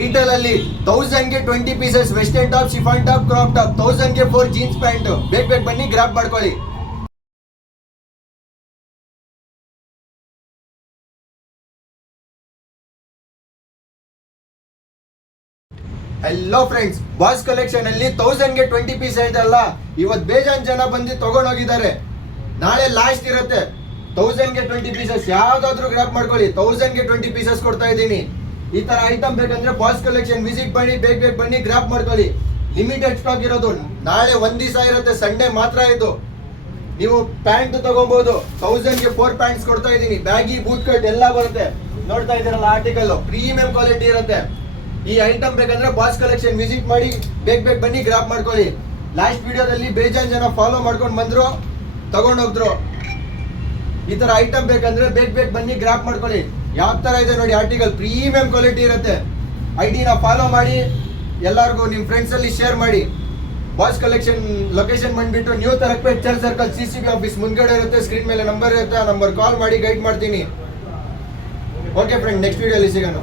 Retail ಅಲ್ಲಿ 1000 ಗೆ 20 pieces western top, chiffon top, crop top, 1000 ಗೆ 4 ಜೀನ್ಸ್ ಪ್ಯಾಂಟ್. ಬೇಗ ಬನ್ನಿ ಗ್ರಾಬ್ ಮಾಡ್ಕೊಳ್ಳಿ. ಹೆಲೋ ಫ್ರೆಂಡ್ಸ್, ಬಾಸ್ ಕಲೆಕ್ಷನ್ ಅಲ್ಲಿ 1000 ಗೆ 20 ಪೀಸ್ ಹೇಳ್ತಲ್ಲ, ಇವತ್ತು ಬೇಜಾನ್ ಜನ ಬಂದು ತಗೊಂಡೋಗಿದ್ದಾರೆ. ನಾಳೆ ಲಾಸ್ಟ್ ಇರುತ್ತೆ. 1000 ಗೆ 20 ಪೀಸಸ್ ಯಾವ್ದಾದ್ರು ಗ್ರಾಪ್ ಮಾಡ್ಕೊಳ್ಳಿ. 1000 ಗೆ 20 ಪೀಸಸ್ ಕೊಡ್ತಾ ಇದ್ದೀನಿ. ಈ ತರ ಐಟಮ್ ಬೇಕಂದ್ರೆ ಬಾಸ್ ಕಲೆಕ್ಷನ್ ವಿಸಿಟ್ ಮಾಡಿ, ಬೇಗ ಬನ್ನಿ ಗ್ರಾಪ್ ಮಾಡ್ಕೊಳ್ಳಿ. ಲಿಮಿಟೆಡ್ ಸ್ಟಾಕ್ ಇರೋದು. ನಾಳೆ ಒಂದ್ ದಿವಸ ಇರುತ್ತೆ, ಸಂಡೇ ಮಾತ್ರ ಇದು. ನೀವು ಪ್ಯಾಂಟ್ ತಗೋಬಹುದು. 1000 ಗೆ 4 ಪ್ಯಾಂಟ್ಸ್ ಕೊಡ್ತಾ ಇದ್ದೀನಿ. ಬ್ಯಾಗಿ, ಬೂಟ್ ಕಟ್ ಎಲ್ಲ ಬರುತ್ತೆ. ನೋಡ್ತಾ ಇದ್ದೀರಲ್ಲ ಆರ್ಟಿಕಲ್, ಪ್ರೀಮಿಯಂ ಕ್ವಾಲಿಟಿ ಇರುತ್ತೆ. ಈ ಐಟಮ್ ಬೇಕಂದ್ರೆ ಬಾಸ್ ಕಲೆಕ್ಷನ್ ವಿಸಿಟ್ ಮಾಡಿ, ಬೇಗ ಬನ್ನಿ ಗ್ರಾಪ್ ಮಾಡ್ಕೊಳ್ಳಿ. ಲಾಸ್ಟ್ ವಿಡಿಯೋದಲ್ಲಿ ಬೇಜಾನ್ ಜನ ಫಾಲೋ ಮಾಡ್ಕೊಂಡು ಬಂದ್ರು, ತಗೊಂಡೋಗ್ರು. ಈ ತರ ಐಟಮ್ ಬೇಕಂದ್ರೆ ಬೇಗ ಬನ್ನಿ ಗ್ರಾಪ್ ಮಾಡ್ಕೊಳ್ಳಿ. ಯಾವ ತರ ಇದೆ ನೋಡಿ ಆರ್ಟಿಕಲ್, ಪ್ರೀಮಿಯಂ ಕ್ವಾಲಿಟಿ ಇರುತ್ತೆ. ಐಡಿನ ಫಾಲೋ ಮಾಡಿ, ಎಲ್ಲರಿಗೂ ನಿಮ್ಮ ಫ್ರೆಂಡ್ಸ್ ಅಲ್ಲಿ ಶೇರ್ ಮಾಡಿ. ಬಾಸ್ ಕಲೆಕ್ಷನ್ ಲೊಕೇಶನ್ ಬಂದ್ಬಿಟ್ಟು new Tharagupet church circle, CCB office ಮುಂದ್ಗಡೆ ಇರುತ್ತೆ. ಸ್ಕ್ರೀನ್ ಮೇಲೆ ನಂಬರ್ ಇರುತ್ತೆ, ಆ ನಂಬರ್ ಕಾಲ್ ಮಾಡಿ ಗೈಡ್ ಮಾಡ್ತೀನಿ. ಓಕೆ ಫ್ರೆಂಡ್, ನೆಕ್ಸ್ಟ್ ವಿಡಿಯೋಲಿ ಸಿಗೋಣ.